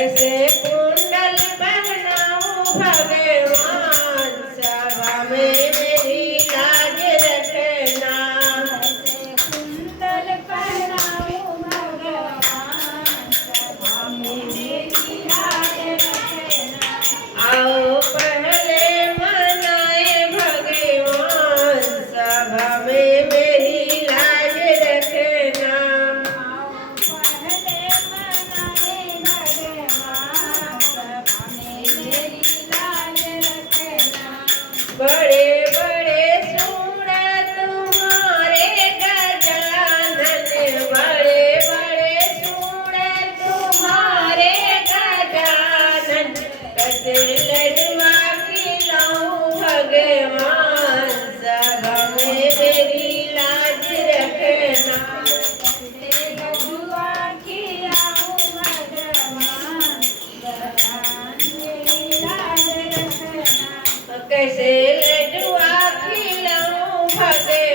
कैसे कुंडल पहनाऊं भगवान, सभा में मेरी लाज रखना। कैसे कुंडल पहनाऊं भगवान, सभा में मेरी लाज रखना। आओ पहले मनाए भगवान, सभा में मेरी लाज रखना। आओ पहले मनाए भगवान, सभा में मेरी लाज रखना। बड़े बड़े सूर तुम्हारे गजानन, बड़े बड़े सूर तुम्हारे गजानन, कैसे लडवा खिलाऊं भगवान, सभा में मेरी लाज रखना। कैसे लडुआ खिलाऊं भगवान, सभा मेरी लाज रखना। कैसे लडवा खिलाऊं भगवान,